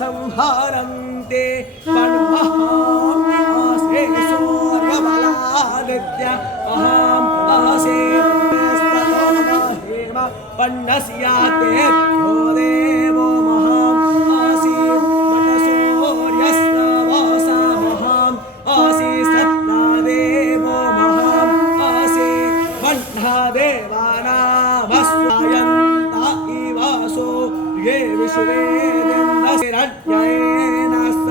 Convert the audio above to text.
संहारन्ते वन्महासे सूर्यबलादित्य अहं आसे हेम पन्नस्याते देवो महां आसीत् सूर्यस्रवसमहं आसीत् सत्तादेवो महां आसीत् वह्नदेवानामस्वायन्त इव सूर्ये विश्वेदेन्द्रस्यरज्ञेन स